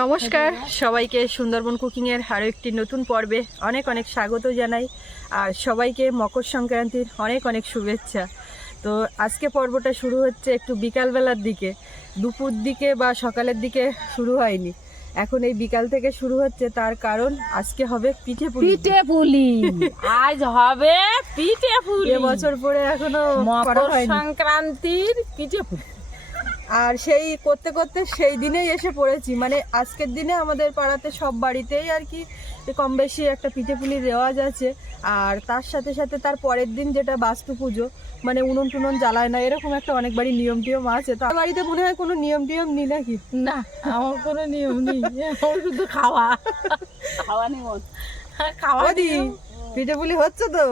নমস্কার সবাইকে সুন্দরবন কুকিংয়ের আরও একটি নতুন পর্বে অনেক অনেক স্বাগত জানাই আর সবাইকে মকর সংক্রান্তির অনেক অনেক শুভেচ্ছা। তো আজকে পর্বটা শুরু হচ্ছে একটু বিকালবেলার দিকে দুপুর দিকে বা সকালের দিকে শুরু হয়নি। এখন এই বিকাল থেকে শুরু হচ্ছে তার কারণ আজকে হবে পিঠে পুলি। পিঠে পুলি আজ হবে পিঠে পুলি। এবছর পরে এখনও মকর সংক্রান্তির পিঠে পুলি। আর সেই করতে করতে সেই দিনেই এসে পড়েছি। মানে আজকের দিনে আমাদের পাড়াতে সব বাড়িতেই আর কি কম বেশি একটা পিঠে পুলির রেওয়াজ আছে। আর তার সাথে সাথে তার পরের দিন যেটা বাস্তু পুজো মানে উনুন টুনুন জ্বালায় না এরকম একটা অনেক বাড়ি নিয়ম টিয়ম আছে। তো বাড়িতে মনে হয় কোনো নিয়ম টিয়ম নি নাকি? না আমার কোনো নিয়ম নেই। আমার শুধু খাওয়া। খাওয়া নিয়ম খাওয়া দিই পিঠে পুলি হচ্ছে তো?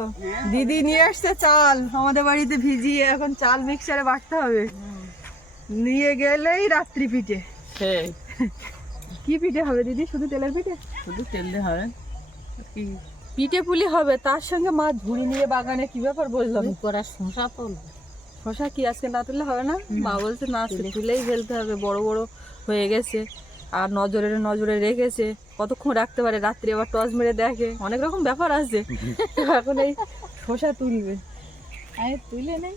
দিদি নিয়ে আসছে চাল। আমাদের বাড়িতে ভিজিয়ে এখন চাল মিক্সারে বাটতে হবে। নিয়ে গেলেই রাত্রি পিঠে। সেই। কি পিঠে হবে দিদি? শুধু তেলের পিঠে? শুধু তেল দিয়ে হবে। কি? পিঠে পুলি হবে তার সঙ্গে মা ঝুড়ি নিয়ে বাগানে কি ব্যাপার বললাম করা শশা পড়ল শশা কি আজকে না তুললে হবে না? মা বলছে না আজকে তুলেই ফেলতে হবে বড় বড় হয়ে গেছে। আর নজরে নজরে রেখেছে। কতক্ষণ রাখতে পারে? রাত্রি আবার টস মেরে দেখে। অনেক রকম ব্যাপার আছে। এখন এই শশা তুলবে। আমি তুলে নেই।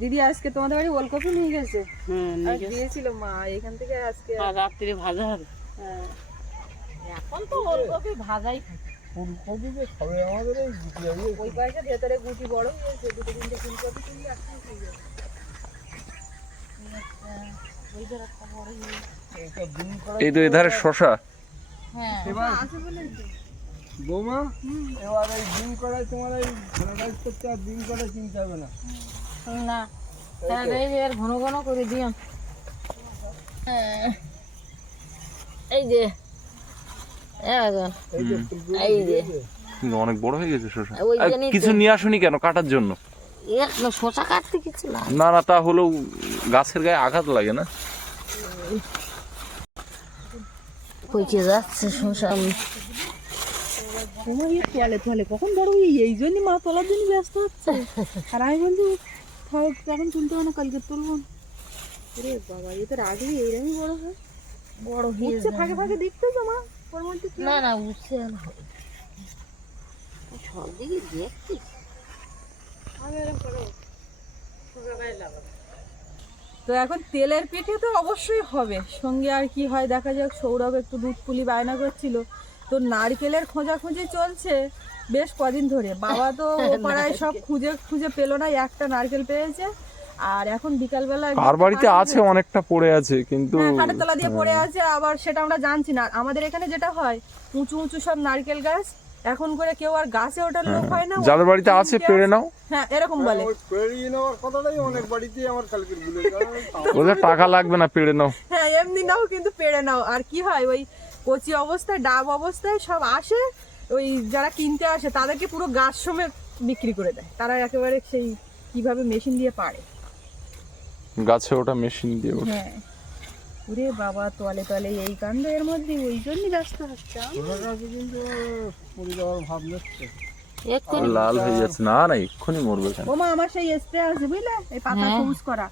দিদি আজকে তোমাদের বাড়ি ওলকপি নিয়ে গেছে? হ্যাঁ দিয়েছিল মা এখান থেকে আজকে আর রাত্রে ভাজা হবে। হ্যাঁ। এখন তো ওলকপি ভাজাই থাকে। ফুলকপি যে খাবে আমাদের এই গুটি আমি ওই পাশে ভেতরে গুটি বড় হয়েছে দুটো তিনটে ফুলকপি তুললে একসাথে হয়ে যাবে। এই তো এধারে শশা হ্যাঁ। আছে বলেই বৌমা এবার এই দিন করায় তোমার এই করতে আর দিন করে কিনতে হবে না। না। তাহলে এই যে আর ঘন ঘন করে দিও। হ্যাঁ। এই যে। এই যে ফুলকপি এই যে। কিন্তু অনেক বড় হয়ে গেছে শশা। কিছু নিয়ে আসুনি কেন কাটার জন্য? শশা কাটতে কিছু না। না না তা হলেও গাছের গায়ে আঘাত লাগে না? যাচ্ছে শশা তোমার কখন বড় হয়ে এই জন্যই মা তোলার জন্য ব্যস্ত হচ্ছে। আর আমি বলছি তুলতে হবে না কালকে তুলবো। রে বাবা এ তো রাগলি এইরকমই বড় হয়। বড় হয়ে উঠছে ফাঁকে ফাঁকে দেখতেছো মা ওর মধ্যে না না উঠছে না সব দিকে দেখছি। তো এখন তেলের পিঠে তো অবশ্যই হবে। সঙ্গে আর কি হয় দেখা যাক সৌরভ একটু দুধ পুলি বায়না করছিল। তো নারকেলের খোঁজাখুঁজি চলছে। বেশ কদিন ধরে। বাবা তো পাড়ায় সব খুঁজে খুঁজে পেল না একটা নারকেল পেয়েছে। আর এখন বিকালবেলা আর বাড়িতে আছে অনেকটা পড়ে আছে কিন্তু হ্যাঁ তলা দিয়ে পড়ে আছে আবার সেটা আমরা জানছি না। আমাদের এখানে যেটা হয় উঁচু উঁচু সব নারকেল গাছ এখন করে কেউ আর গাছে ওঠার লোক হয় না যাদের বাড়িতে আছে পেড়ে নাও। হ্যাঁ এরকম বলে। পেরিয়ে নেওয়ার কথাটাই অনেক বাড়িতেই আমার কালকের ভুলে ওদের টাকা লাগবে না পেড়ে নাও। হ্যাঁ এমনি নাও কিন্তু পেড়ে নাও। আর কি হয় ওই কচি অবস্থায় ডাব অবস্থায় সব আসে ওই যারা কিনতে আসে তাদেরকে পুরো গাছ সমেত বিক্রি করে দেয়। তারা একেবারে সেই কীভাবে মেশিন দিয়ে পারে। গাছে ওটা মেশিন দিয়ে ওঠে। হ্যাঁ। ওরে বাবা তোয়ালে তোয়ালে এই কাণ্ড এর মধ্যে ওই জন্যই ব্যস্ত হচ্ছে। কিন্তু পড়ে ভাব নিচ্ছে লাল হয়ে যাচ্ছে। না না এক্ষুনি মরবে কেন? ওমা আমার সেই স্প্রে আছে বুঝলে? এই পাতা হ্যাঁ। সবুজ করা।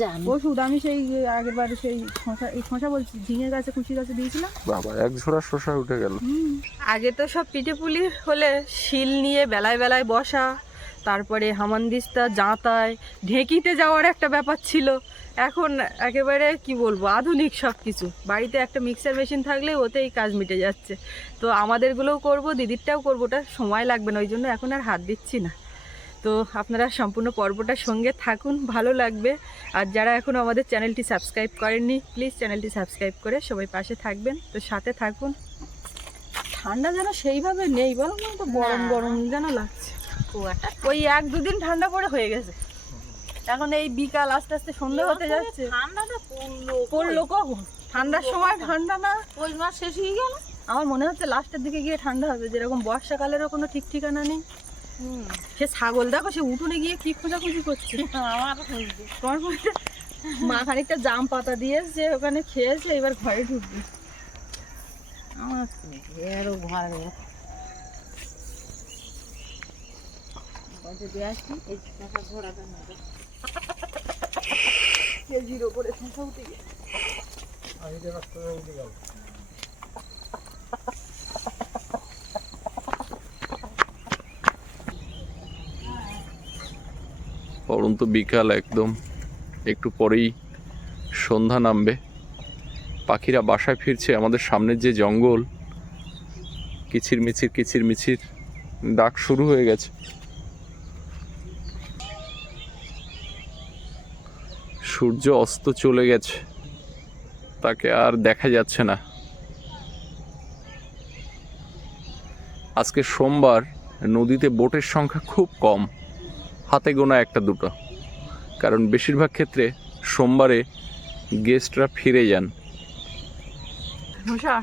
জানি। ওষুধ আমি সেই আগের বারে সেই শশা এই শশা বলছি ঝিঙে গাছে খুশি গাছে দিয়েছিলাম। বাবা এক ঝোড়া শশা উঠে গেল। আগে তো সব পিঠে পুলি হলে শিল নিয়ে বেলায় বেলায় বসা তারপরে হামানদিস্তা জাঁতায় ঢেঁকিতে যাওয়ার একটা ব্যাপার ছিল। এখন একেবারে কি বলব আধুনিক সব কিছু বাড়িতে একটা মিক্সার মেশিন থাকলে ওতেই কাজ মিটে যাচ্ছে। তো আমাদেরগুলোও করব দিদিরটাও করব ওটা সময় লাগবে না ওই জন্য এখন আর হাত দিচ্ছি না। তো আপনারা সম্পূর্ণ পর্বটার সঙ্গে থাকুন ভালো লাগবে। আর যারা এখনও আমাদের চ্যানেলটি সাবস্ক্রাইব করেননি প্লিজ চ্যানেলটি সাবস্ক্রাইব করে সবাই পাশে থাকবেন। তো সাথে থাকুন। ঠান্ডা যেন সেইভাবে নেই বলো তো গরম গরম যেন লাগছে। ওই এক দুদিন ঠান্ডা পড়ে হয়ে গেছে। এখন এই বিকাল আস্তে আস্তে সন্ধ্যা হতে যাচ্ছে। ঠান্ডাটা পড়ল কখন? ঠান্ডার সময় ঠান্ডা না। ওই মাস শেষ হয়ে গেল? আমার মনে হচ্ছে লাস্টের দিকে গিয়ে ঠান্ডা হবে যেরকম বর্ষাকালেরও কোনো ঠিক ঠিকানা নেই। সে ছাগল দেখো সে উঠোনে গিয়ে কি খোঁজাখুঁজি করছে। তোমার মা খানিকটা জাম পাতা দিয়েছে ওখানে খেয়েছে এবার ঘরে ঢুকবে। আরও ঘরে আসি এই টাকা ঘোড়াটা নেবে কেজির ওপরে শশা উঠে গেছে আমি যে রাস্তা উঠে গেল পরন্ত বিকাল একদম। একটু পরেই সন্ধ্যা নামবে। পাখিরা বাসায় ফিরছে, আমাদের সামনের যে জঙ্গল কিচির মিচির কিচির মিচির ডাক শুরু হয়ে গেছে। সূর্য অস্ত চলে গেছে। তাকে আর দেখা যাচ্ছে না। আজকে সোমবার নদীতে বোটের সংখ্যা খুব কম। হাতে গোনা একটা দুটো। কারণ বেশিরভাগ ক্ষেত্রে সোমবারে গেস্টরা ফিরে যান। মশা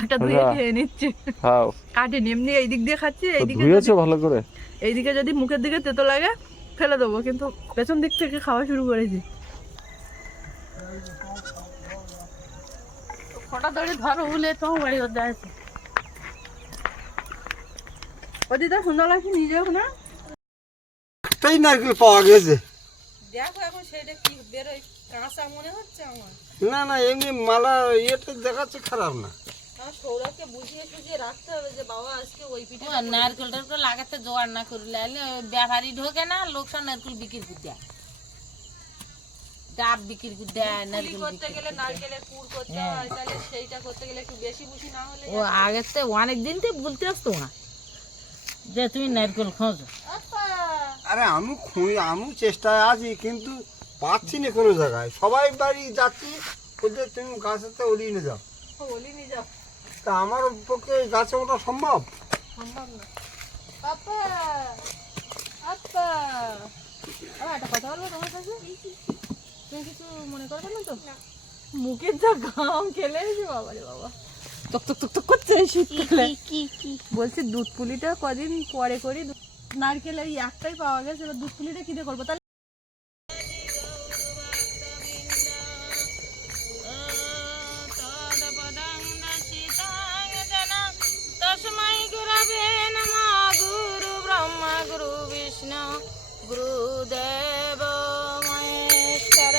একটা ধুয়ে খেয়ে নিচ্ছে। খাও কাটে এমনি এই দিক দিয়ে খাচ্ছি তো এইদিকে ধুয়েছো ভালো করে? এইদিকে যদি মুখের দিকে তেতো লাগে ফেলে দেবো কিন্তু পেছন দিক থেকে খাওয়া শুরু করেছি। ফটা ধরে ধরো বলে তোমার বাড়ি ওর আছে ওদিকে সুন্দর লাগছে নিয়ে যাও না? একটাই নারকেল পাওয়া গেছে। দেখো এখন সেটা কি বেরোয় কাঁচা মনে হচ্ছে আমার। না না এমনি মালা ইয়েটা দেখাচ্ছে খারাপ না। সৌরভকে বুঝিয়ে সুঝিয়ে রাখতে হবে যে বাবা আজকে ওই পিঠে নারকেল টারকেল লাগাতে জোগাড় না করলে ঢোকে না লোক সব নারকেল বিক্রি করে দেয়। ডাব বিক্রি করে দেয় পুলি নারকেল করতে গেলে নারকেলের পুর করতে হয় তাহলে সেইটা করতে গেলে একটু বেশি বুঝি না হলে ও আগের তো অনেক দিন তো বলতে আসতো না যে তুমি নারকেল খোঁজো। আপা আরে আমি খুঁড়ি আমি চেষ্টায় আছি কিন্তু পাচ্ছি না কোনো জায়গায়। সবাই বাড়ি যাচ্ছি বলতে তুমি গাছেতে উড়িয়ে নিয়ে যাও। বলি নিয়ে যাও। তা আমার পক্ষে এই গাছে ওঠা সম্ভব? সম্ভব না। আপা আপা। আমার একটা কথা বলব তোমার কাছে? তুমি কিছু মনে করবে না তো? মুখের যা ঘাম খেলে এসে বাবা রে বাবা। টক টক টক টক করছে শীতকালে। বলছি দুধ পুলিটা কদিন পরে করি নারকেল এই একটাই পাওয়া গেছে, এবার দুধ পুলিটা কি দিয়ে করব। তাহলে গুরুদেব মহেশ্বর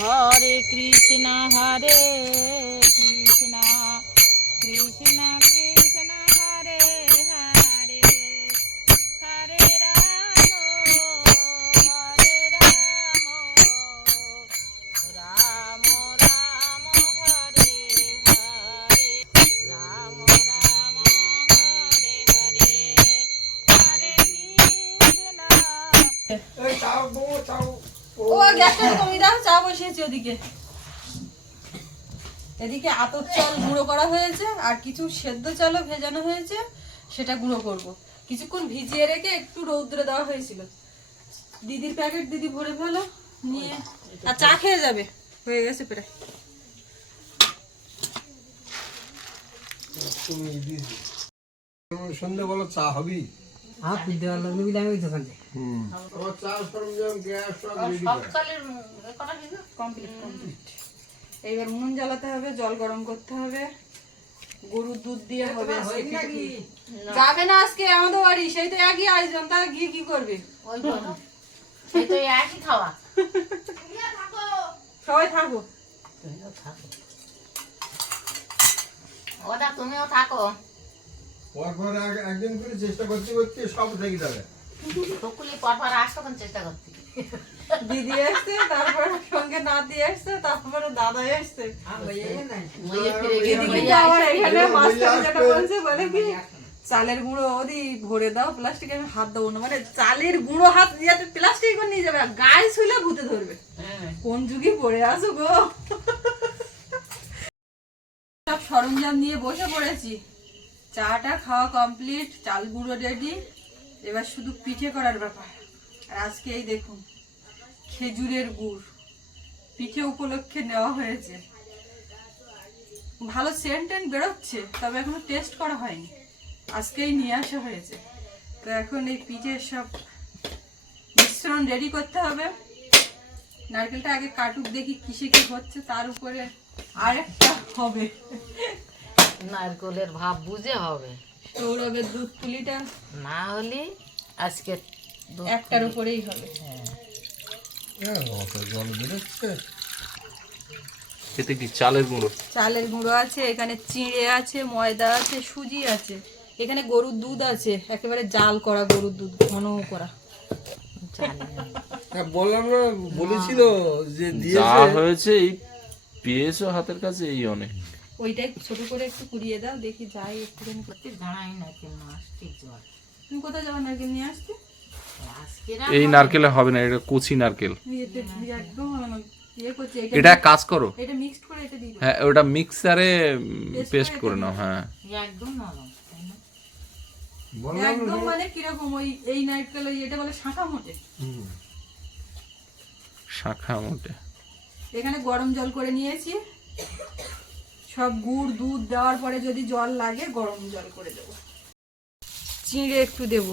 হরে কৃষ্ণ হরে কৃষ্ণ কৃষ্ণ করা হয়েছে আর কিছু সেদ্ধ চালও ভেজানো হয়েছে সেটা গুঁড়ো করব। কিছুক্ষণ ভিজিয়ে রেখে একটু রৌদ্রে দেওয়া হয়েছিল। দিদির প্যাকেট দিদি ভরে ফেলো নিয়ে আর চা খেয়ে যাবে। হয়ে গেছে প্রায়। তুমি সন্ধ্যেবেলা চা হবি? হাত দেওয়ার লাগলে বলে আমি ওই দোকান থেকে। হুম। আমার চা সরঞ্জাম গ্যাস সব রেডি কমপ্লিট কমপ্লিট। এইবার উনুন জ্বালাতে হবে জল গরম করতে হবে। গরুর দুধ দিয়ে হবে যাবে না আজকে আমাদের বাড়ি সেই তো একই আয়োজন তা গিয়ে কি করবে? তো সেই তো একই খাওয়া। সবাই থাকো। ওটা তুমিও থাকো। পরপর একদিন করে চেষ্টা করতে করতে সব থেকে যাবে। টুকুলি পরপর আসতো চেষ্টা করতে দিদি এসছে তারপরে সঙ্গে নাতি এসছে তারপরে দাদা আবার এখানে মাস্টার যেটা বলছে বলে কি চালের গুঁড়ো ওদি ভরে দাও প্লাস্টিকে আমি হাত দেবো না। মানে চালের গুঁড়ো হাত যাতে প্লাস্টিক করে নিয়ে যাবে আর গায়ে শুলে ভূতে ধরবে। হ্যাঁ। কোন যুগে পড়ে আসো গো? সব সরঞ্জাম নিয়ে বসে পড়েছি। চাটা খাওয়া কমপ্লিট চাল গুঁড়ো রেডি এবার শুধু পিঠে করার ব্যাপার। আর আজকে এই দেখুন খেজুরের গুড়। পিঠে উপলক্ষে নেওয়া হয়েছে। ভালো সেন্ট টেন্ট বেরোচ্ছে তবে এখনও টেস্ট করা হয়নি। আজকেই নিয়ে আসা হয়েছে। তো এখন এই পিঠের সব মিশ্রণ রেডি করতে হবে। নারকেলটা আগে কাটুক দেখি কিসে কি হচ্ছে তার উপরে আরেকটা হবে। নারকেলের ভাব বুঝে হবে। সৌরভের দুধ পুলিটা। না হলে আজকে একটার উপরেই হবে। হ্যাঁ। এতে কি চালের গুঁড়ো? চালের গুঁড়ো আছে এখানে চিঁড়ে আছে ময়দা আছে সুজি আছে। এখানে গরুর দুধ আছে একেবারে জাল করা গরুর দুধ ঘন করা। হ্যাঁ বললাম না বলেছিল যে যা হয়েছে এই পেয়েছ হাতের কাছে এই অনেক। ওইটাই ছোট করে একটু কুড়িয়ে দাও দেখি যাই একটুখানি করতে। দাঁড়াই না কেন আসতে জল তুমি কোথায় যাব নারকেল নিয়ে আসতে? এই নারকেলে হবে না এটা কচি নারকেল। ইয়েতে একদম হবে না ইয়ে এটা কাজ করো। হ্যাঁ ওটা মিক্সারে পেস্ট করে নাও হ্যাঁ। একদম মানে কীরকম ওই এই নারকেল ওই এটা বলে শাঁখা মোটে। হুম। মোটে। এখানে গরম জল করে নিয়েছি। সব গুড় দুধ দেওয়ার পরে যদি জল লাগে গরম জল করে দেবো। চিঁড়ে একটু দেবো।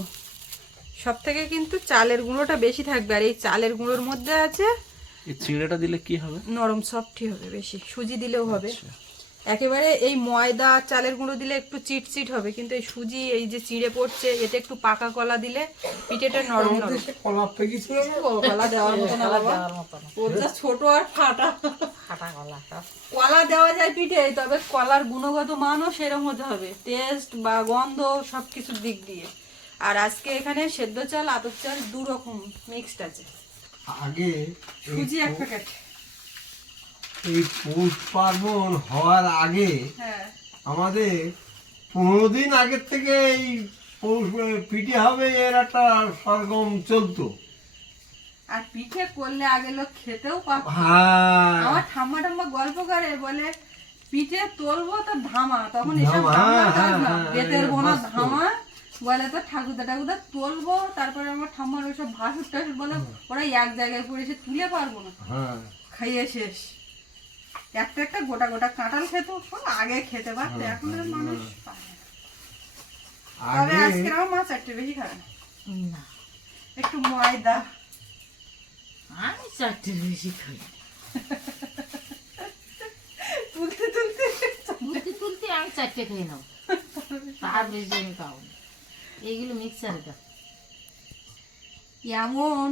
সব থেকে কিন্তু চালের গুঁড়োটা বেশি থাকবে। আর এই চালের গুঁড়োর মধ্যে আছে এই চিংড়িটা দিলে কি হবে? নরম সফটই হবে বেশি সুজি দিলেও হবে। একেবারে এই ময়দা চালের গুঁড়ো দিলে একটু চিটচিট হবে কিন্তু এই সুজি এই যে চিড়ে পড়ছে এতে একটু পাকা কলা দিলে পিঠেটা নরম নরম। কলা কলা দেওয়ার মতো না বাবা। দেওয়ার মতো না ওর যা ছোট আর ফাটা। গলা সব কলা দেওয়া যায় পিঠে তবে কলার গুণগত মানও সেরকম হতে হবে। টেস্ট বা গন্ধ সব কিছুর দিক দিয়ে। আর আজকে এখানে সেদ্ধ চাল আতপ চাল দু রকম মিক্সড আছে। আগে সুজি এক প্যাকেট। এই পৌষ পার্বণ হওয়ার আগে হ্যাঁ। আমাদের পনেরো দিন আগের থেকে এই পৌষ পিঠে হবে এর একটা সরগম চলতো। আর পিঠে করলে আগে লোক খেতেও পারত। হ্যাঁ। আমার ঠাম্মা ঠাম্মা গল্প করে বলে পিঠে তোলবো তো ধামা তখন এসব ধামা, হ্যাঁ, বেতের বোনা ধামা বলে তো ঠাকুরদা ঠাকুরদা তোলবো তারপরে আমার ঠাম্মার ওইসব ভাসুর টাসুর বলে ওরা এক জায়গায় পড়ে এসে তুলে পারব না। হ্যাঁ। খাইয়ে শেষ। একটা একটা গোটা গোটা কাঁঠাল খেত আগে খেতে পারতো এখন মানুষ তবে আজকে আমার মাছ একটু বেশি খাবে না। না। একটু ময়দা। আমি চারটে বেশি খাই। তুলতে তুলতে। তুলতে তুলতে আমি চারটে খেয়ে নেব। তার বেশি আমি খাব না। এইগুলো মিক্সারে দাও এমন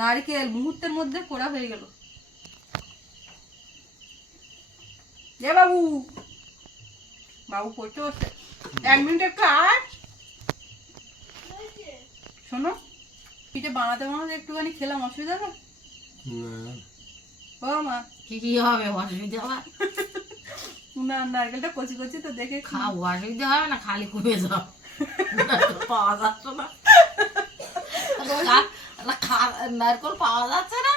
নারকেল মুহূর্তের মধ্যে পোড়া হয়ে গেল। এ বাবু বাবু পড়তে বসে এক মিনিট একটু আয়। শোনো পিঠে বানাতে বানাতে একটুখানি খেলাম অসুবিধা হবে? না, ও মা। কি কি হবে? অসুবিধা হবে? না নারকেলটা কচি কচি তো দেখে খাও অসুবিধা হবে না? খালি কমে যাও পাওয়া যাচ্ছে না। নারকল পাওয়া যাচ্ছে না।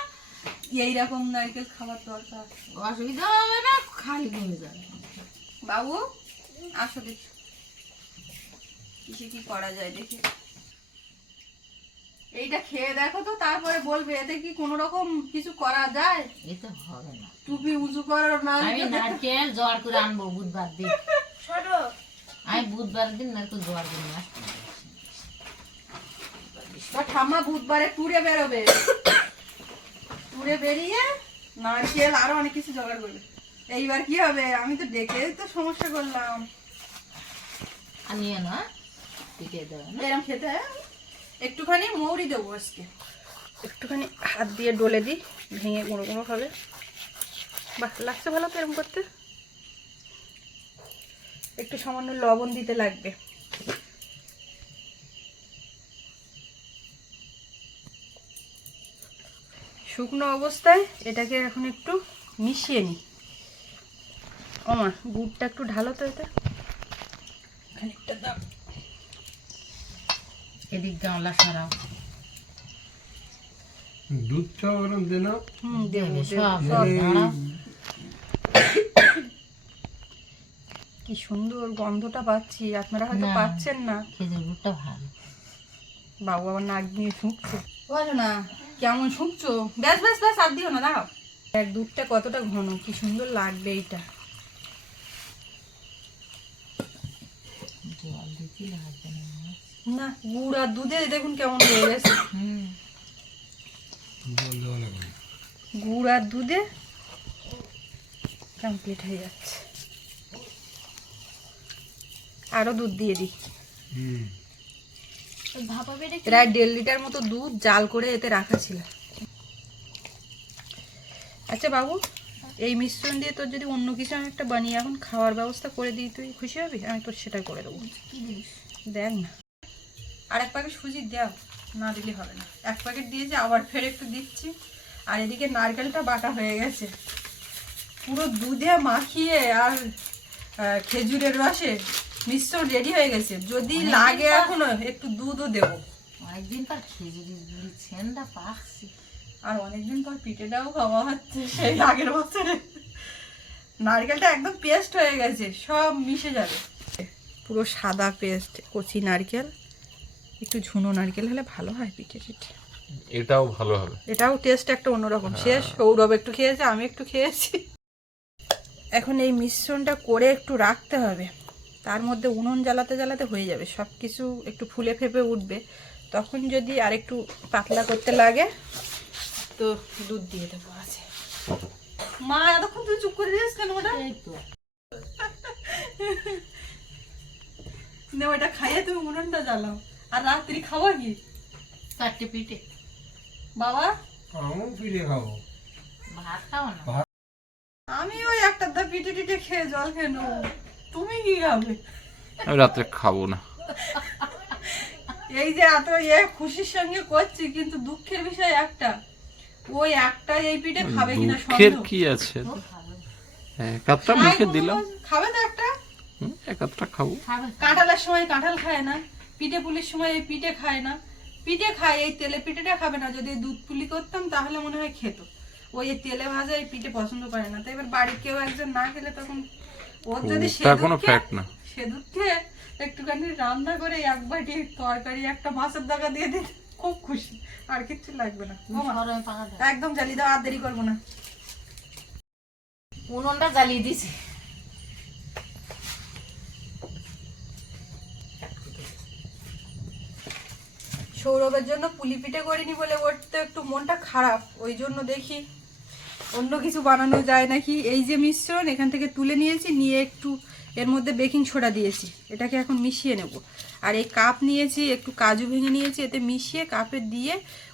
এইরকম নারকেল খাবার দরকার। অসুবিধা হবে না খালি কমে যাবে। বাবু আসো দেখি। কিসে কি করা যায় দেখি। এইটা খেয়ে দেখো তো তারপরে বলবে এতে কি কোনো রকম কিছু করা যায়? এতে হবে না। টুপি উঁচু করো না আমি নারকেল জোয়ার করে আনব বুধবার দিন। আমি বুধবার দিন নারকেল জোয়ার আসব বা ঠাম্মা বুধবারে টুরে বেরোবে। টুরে বেরিয়ে নারকেল আরও অনেক কিছু জোগাড় করবে। এইবার কি হবে? আমি তো ডেকে তো সমস্যা করলাম। আর নিয়ে না পিঠে দেবে না? এরম খেতে একটুখানি মৌরি দেবো আজকে। একটুখানি হাত দিয়ে ডলে দিই ভেঙে গুঁড়ো গুঁড়ো হবে। বাহ লাগছে ভালো তো এরম করতে। একটু সামান্য লবণ দিতে লাগবে। শুকনো অবস্থায় এটাকে এখন একটু মিশিয়ে নিই ওমা গুড়টা একটু ঢালো তো এটা। খানিকটা দাও। এদিক গামলা সরাও। দুধটা ওরম দে না। হুম দেবো দেবে সব দাঁড়াও কি সুন্দর গন্ধটা পাচ্ছি আপনারা হয়তো পাচ্ছেন না। খেজুর গুড়টা ভালো। বাবু আবার নাক দিয়ে শুঁকছে। বলো না কেমন শুঁকছো? ব্যাস ব্যাস ব্যাস আর দিও না দাঁড়াও। এক দুধটা কতটা ঘন কি সুন্দর লাগবে এইটা। না। না গুড় আর দুধে দেখুন কেমন হয়ে গেছে। গুড় আর দুধে কমপ্লিট হয়ে যাচ্ছে। আরও দুধ দিয়ে দিই। প্রায় দেড় লিটার মতো দুধ জাল করে এতে রাখা ছিল। আচ্ছা বাবু এই মিশ্রণ দিয়ে তোর যদি অন্য কিছু আমি একটা বানিয়ে এখন খাওয়ার ব্যবস্থা করে দিই তুই খুশি হবি? আমি তোর সেটা করে দেবো। দেখ না। আর এক প্যাকেট সুজি দাও না দিলে হবে না। এক প্যাকেট দিয়েছি আবার ফের একটু দিচ্ছি। আর এদিকে নারকেলটা বাটা হয়ে গেছে। পুরো দুধে মাখিয়ে আর খেজুরের রসে মিশ্রণ রেডি হয়ে গেছে। যদি লাগে এখনও একটু দুধও দেবো। অনেকদিন পর খেজুরি ছেনটা পাকছি। আর অনেকদিন পর পিঠেটাও খাওয়া হচ্ছে সেই আগের বছরে। নারকেলটা একদম পেস্ট হয়ে গেছে সব মিশে যাবে। পুরো সাদা পেস্ট কচি নারকেল। একটু ঝুনো নারকেল হলে ভালো হয় পিঠে পিঠে এটাও ভালো হবে। এটাও টেস্ট একটা অন্যরকম। শেষ সৌরভ একটু খেয়েছে আমি একটু খেয়েছি। এখন এই মিশ্রণটা করে একটু রাখতে হবে। তার মধ্যে উনুন জ্বালাতে জ্বালাতে হয়ে যাবে। সব কিছু একটু ফুলে ফেপে উঠবে। তখন যদি আর একটু পাতলা করতে লাগে তো দুধ দিয়ে দেবো আছে। মা এতক্ষণ তুই চুপ করে দিয়েছিস কেন ওটা এই তো। নে ওটা খাইয়ে তুমি উনুনটা জ্বালাও। আর রাত্রি খাওয়া কি? চারটে পিঠে। বাবা? আমি পিঠে খাব। ভাত খাও না? আমি ওই একটা দা পিঠে টিটে খেয়ে জল খেয়ে নেব। তুমি কি খাবে? আমি রাত্রে খাব না। এই যে এত ইয়ে খুশির সঙ্গে করছি কিন্তু দুঃখের বিষয় একটা। ওই একটা এই পিঠে খাবে কিনা দুঃখের কি আছে? এক আধটা মুখে দিলাম। খাবে তো একটা। হুম, এক আধটা খাব। কাঁঠালের সময় কাঁঠাল খায় না পিঠে পুলির সময় এই পিঠে খায় না। পিঠে খায় এই তেলে পিঠেটা খাবে না যদি দুধ পুলি করতাম তাহলে মনে হয় খেত। ওই তেলে ভাজা এই পিঠে পছন্দ করে না। তো এবার বাড়ির কেউ একজন না খেলে তখন ওর যদি তার কোনো না। সে একটুখানি রান্না করে এক বাটি তরকারি একটা মাছের দাগা দিয়ে দিতে খুব খুশি। আর কিচ্ছু লাগবে না। একদম জ্বালিয়ে দাও আর দেরি করব না। উনুনটা জ্বালিয়ে দিছি। সৌরভের জন্য পুলি পিঠে করিনি বলে ওর তো একটু মনটা খারাপ ওই জন্য দেখি অন্য কিছু বানানো যায় নাকি? এই যে মিশ্রণ, এখান থেকে তুলে নিয়েছি, নিয়ে একটু এর মধ্যে বেকিং সোডা দিয়েছি। এটাকে এখন মিশিয়ে নেব। আর এই কাপ নিয়েছি, একটু কাজু ভেঙে নিয়েছি, এতে মিশিয়ে কাপে দিয়ে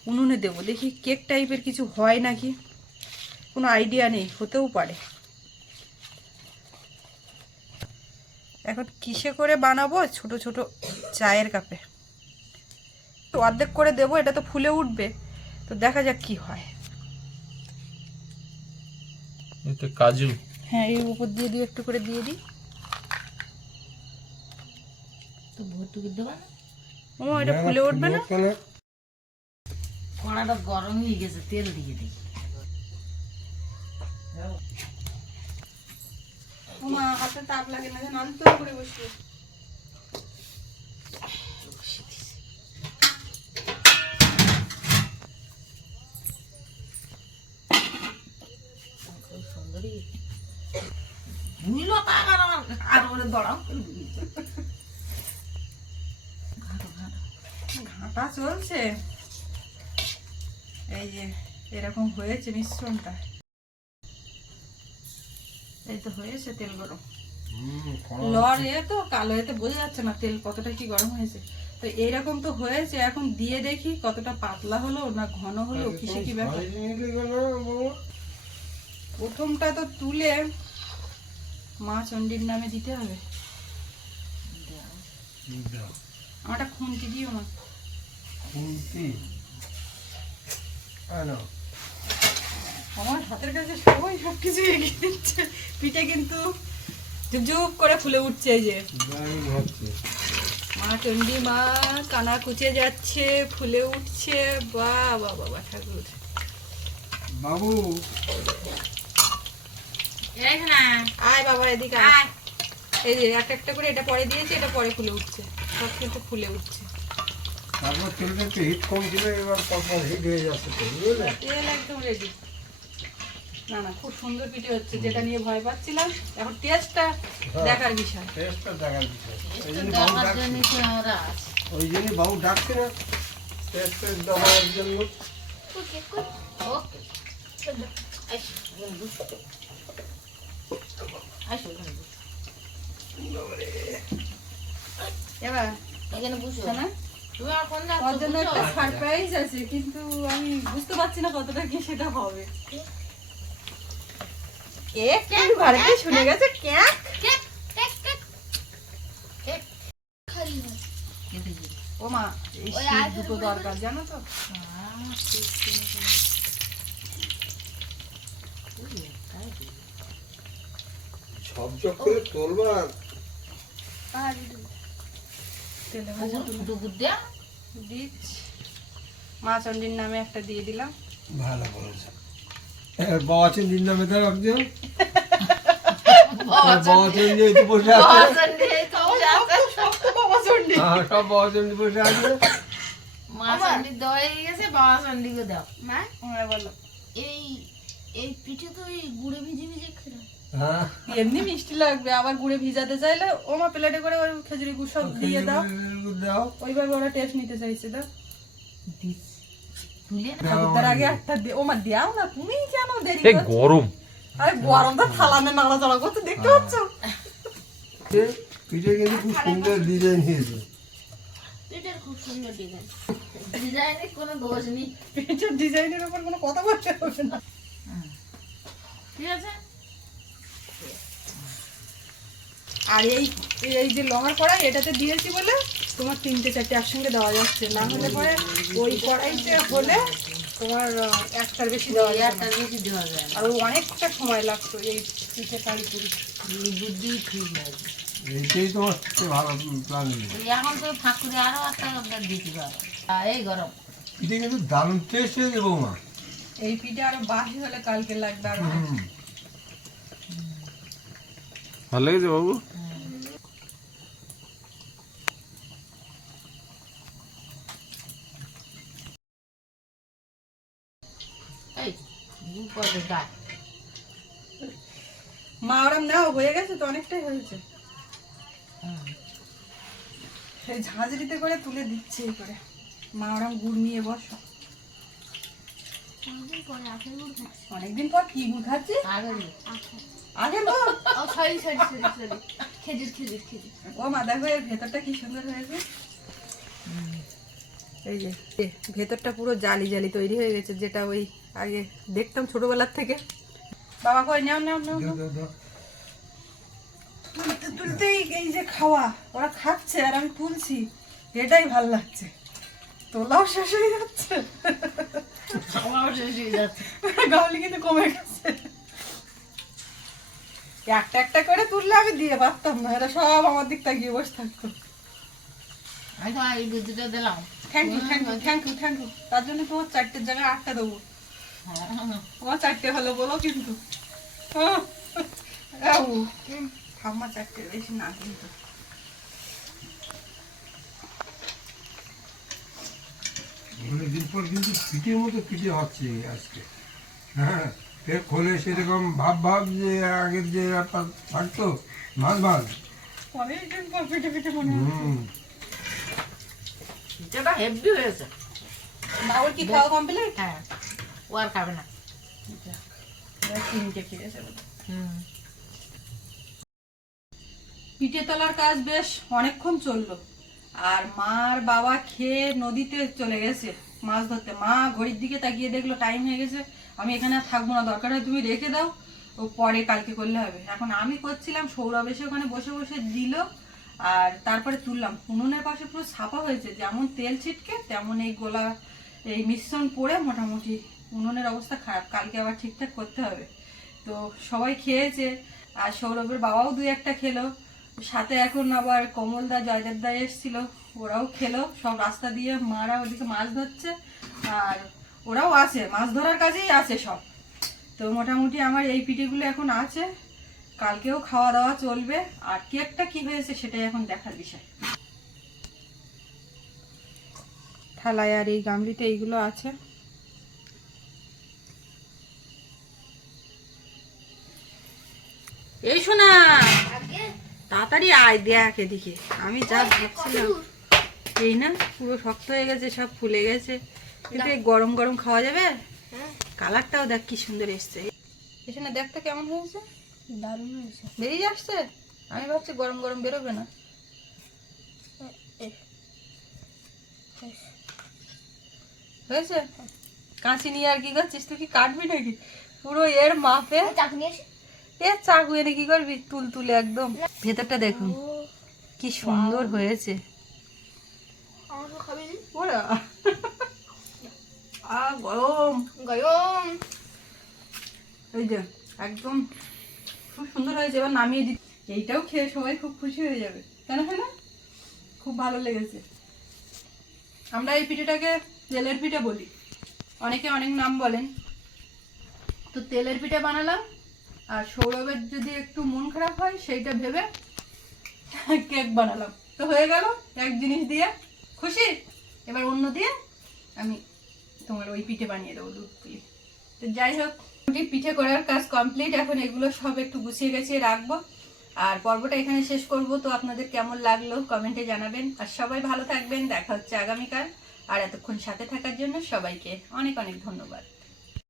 উনুনে দেবো। দেখি কেক টাইপের কিছু হয় নাকি? কোনো আইডিয়া নেই, হতেও পারে। এখন কিসে করে বানাবো? ছোট ছোট চায়ের কাপে। তো অর্ধেক করে দেবো, এটা তো ফুলে উঠবে। তো দেখা যাক কি হয়। এতে কাজু। হ্যাঁ এই উপর দিয়ে দিয়ে একটু করে দিয়ে দিই। তো ভর্তুকি দেবা না? ও এটা ফুলে উঠবে না? কড়াটা গরম হয়ে গেছে তেল দিয়ে দিই। ও মা হাতে তাপ লাগে না যেন তো করে বসিয়ে খুব সুন্দরই বুঝলো কাকার আমার করে বুঝলো ঘাটো চলছে। এই যে এরকম হয়েছে মিশ্রণটা। এই তো হয়েছে তেল গরম। তো কালো এতে বোঝা যাচ্ছে না তেল কতটা কি গরম হয়েছে। তো এইরকম তো হয়েছে এখন দিয়ে দেখি কতটা পাতলা হলো না ঘন হলো কিসে কি ব্যাপার। প্রথমটা তো তুলে মা চণ্ডীর নামে দিতে হবে? আমারটা খুন্তি দিও মা। খুন্তি? আমার হাতের কাছে সবাই সব কিছু এগিয়ে দিচ্ছে পিঠে কিন্তু ঝুপ করে ফুলে উঠছে এই যে। মা চণ্ডী মা কানা কুচে যাচ্ছে ফুলে উঠছে। বা বাবা ঠাকুর। বাবু। আয় বাবা এদিকে আয়। এই যে একটা একটা করে এটা পরে দিয়েছি এটা পরে ফুলে উঠছে। সব কিন্তু ফুলে উঠছে। তারপর তেলটা একটু হিট কম ছিল এবার পরপর হিট হয়ে যাচ্ছে তো তেল একদম রেডি না না খুব সুন্দর পিঠে হচ্ছে যেটা নিয়ে ভয় পাচ্ছিলাম। এখন টেস্টটা দেখার বিষয়। টেস্টটা দেখার বিষয়। ওই জন্য বাবু দেখার ডাকছে। জন্য কি আমরা ওই জন্য বাবু ডাকছে না। টেস্ট টেস্ট দেওয়ার জন্য। ওকে আসো কিন্তু আমি বুঝতে পারছি না কতটা কি সেটা হবে। কেক তুমি শুনে গেছে কেক? ও মা দুটো দরকার জানো তো? সব চোখ করে তোলবার তেলে আচ্ছা, দুপুর দেয়া দিচ্ছি। মা চণ্ডীর নামে একটা দিয়ে দিলাম। ভালো করেছে। বাবা চন্দ্রির নামে তো একজন বাবা চন্দ্রি তো বসে আছে। বাবা চণ্ডী হ্যাঁ সব বাবা চন্দ্রি বসে আছে। মা দেওয়া হয়ে গেছে বাবা চন্ডিকে দাও। হ্যাঁ বলো এই এই পিঠে তো এই গুড়ে ভিজে ভিজে খেলাম। এমনি মিষ্টি লাগবে আবার গুড়ে ভিজাতে চাইলে ও মা প্লেটে করে ওই খেজুরি গুড় সব দিয়ে দাও। দাও। ওইভাবে ওরা টেস্ট নিতে চাইছে দাও। তুলে না। আগে একটা দে- দেও না তুমি কেন দেরি এই গরম। আরে গরমটা থালানে নাড়াচাড়া করতে দেখতে পাচ্ছ? পিঠে কিন্তু খুব সুন্দর ডিজাইন হয়েছে। পিঠের খুব সুন্দর ডিজাইন ডিজাইনে কোনো দোষ নেই। পিঠের ডিজাইনের উপর কোনো কথা বলতে হবে না। ঠিক আছে? আর এই এই যে লঙার কড়াই এটাতে দিয়েছি বলে তোমার তিনটে চারটে একসঙ্গে দেওয়া যাচ্ছে। না হলে পরে ওই কড়াইতে হলে তোমার একটার বেশি দেওয়া যাবে। একটার বেশি দেওয়া যায় আর অনেকটা সময় লাগতো এই পিঠে কারি পুরি বুদ্ধি ঠিক লাগবে এইটাই তোমার ভালো প্ল্যান এই এখন তো ঠাকুরে আরও একটা আপনার দিতে পারো। এই গরম। পিঠে কিন্তু দারুণ টেস্ট হয়ে যাব মা এই পিঠে আরও বাসি হলে কালকে লাগবে আর। ভালো লেগেছে বাবু? মা ওরম নাও হয়ে গেছে তো অনেকটাই হয়েছে। সেই ঝাঁঝরিতে করে তুলে দিচ্ছে এই করে। মা ওরম গুড় নিয়ে বসো। অনেকদিন পর কি গুড় খাচ্ছি আগে আগে তো। Sorry sorry sorry sorry. খেজুর খেজুর খেজুর। ও মা দেখো এর ভেতরটা কি সুন্দর হয়েছে? এই যে ভেতরটা পুরো জালি জালি তৈরি হয়ে গেছে যেটা ওই আগে দেখতাম ছোটবেলার থেকে। বাবা কই নাও নাও নাও। তুলতে তুলতেই এই যে খাওয়া ওরা খাচ্ছে আর আমি তুলছি। এটাই ভালো লাগছে। তোলাও শেষ হয়ে যাচ্ছে। আমার শেষ হয়ে যাচ্ছে গাউলি কিন্তু কমে গেছে। একটা একটা করে তুললে আমি দিয়ে পারতাম না এরা সব আমার দিক তাকিয়ে বসে থাকতো। আমি তো এই বুদ্ধিটা দিলাম। Thank you thank you thank you thank you তার জন্য তোমার চারটের জায়গায় আটটা দেবো। তোমার চারটে হলো বলো কিন্তু। ঠাম্মা চারটে বেশি না কিন্তু। অনেকদিন পর কিন্তু পিঠের মতো পিঠে হচ্ছে আজকে। হ্যাঁ খোলে সেরকম ভাব ভাব যে আগের যে একটা থাকতো মাছ ভাত পিঠে পিঠে হুম। যেটা হেভি হয়েছে। বাবুর কি খাওয়া কমপ্লিট হ্যাঁ ও আর খাবে না। তিনটে খেয়েছে হুম। পিঠে তোলার কাজ বেশ অনেকক্ষণ চলল। আর মার বাবা খেয়ে নদীতে চলে গেছে মাছ ধরতে। মা ঘড়ির দিকে তাকিয়ে দেখল টাইম হয়ে গেছে। আমি এখানে আর থাকব না, দরকার হয় তুমি রেখে দাও। ও পরে কালকে করলে হবে। এখন আমি করছিলাম, সৌরভ এসে ওখানে বসে বসে দিল আর তারপরে তুললাম। উনুনের পাশে পুরো ছাপা হয়েছে, যেমন তেল ছিটকে, তেমন এই গোলা, এই মিশ্রণ পড়ে মোটামুটি। উনুনের অবস্থা খারাপ, কালকে আবার ঠিকঠাক করতে হবে। তো সবাই খেয়েছে আর সৌরভের বাবাও দুই একটা খেলো। সাথে এখন আবার কমলদা, জয়দেবদা এসছিল। ওরাও খেলো, সব রাস্তা দিয়ে মারা ওদিকে মাছ ধরছে। আর ওরাও আছে, মাছ ধরার কাজেই আছে সব। তো মোটামুটি আমার এই পিঠেগুলো এখন আছে। কালকেও খাওয়া দাওয়া চলবে। আর কেকটা কি হয়েছে সেটাই এখন দেখার বিষয়। থালায় আর এই গামলিতে এইগুলো আছে। এই শোনা তাড়াতাড়ি আয় দেখ এদিকে। আমি যা ভাবছিলাম এই না পুরো শক্ত হয়ে গেছে সব ফুলে গেছে। কিন্তু এই গরম গরম খাওয়া যাবে? কালারটাও দেখ কি সুন্দর এসছে। এসে না দেখতে কেমন হয়েছে। দারুণ হয়েছে। বেরিয়ে আসছে আমি ভাবছি গরম গরম বেরোবে না। হয়েছে? কাঁচি নিয়ে আর কি করছিস? তুই কি কাটবি নাকি? পুরো এর মাপে চাকু নিয়ে এসে এ চাকু এনে কি করবি? তুল তুলে একদম। ভেতরটা দেখুন কি সুন্দর হয়েছে। গরম। গরম। এই যে একদম খুব সুন্দর হয়েছে। এবার নামিয়ে দি এইটাও খেয়ে সবাই খুব খুশি হয়ে যাবে। কেন না? খুব ভালো লেগেছে। আমরা এই পিঠেটাকে তেলের পিঠে বলি। অনেকে অনেক নাম বলেন। তো তেলের পিঠে বানালাম। আর সৌরভের যদি একটু মন খারাপ হয়, সেইটা ভেবে কেক বানালাম। তো হয়ে গেল এক জিনিস দিয়ে। খুশি? এবার অন্য দিয়ে আমি তোমার ওই পিঠে বানিয়ে দেবো দুধ দিয়ে। তো যাই হোক পিঠে করার কাজ কমপ্লিট এখন এগুলো সব একটু গুছিয়ে গেছিয়ে রাখব। আর পর্বটা এখানে শেষ করব। তো আপনাদের কেমন লাগল কমেন্টে জানাবেন। আর সবাই ভালো থাকবেন। দেখা হচ্ছে আগামীকাল। আর এতক্ষণ সাথে থাকার জন্য সবাইকে অনেক অনেক ধন্যবাদ।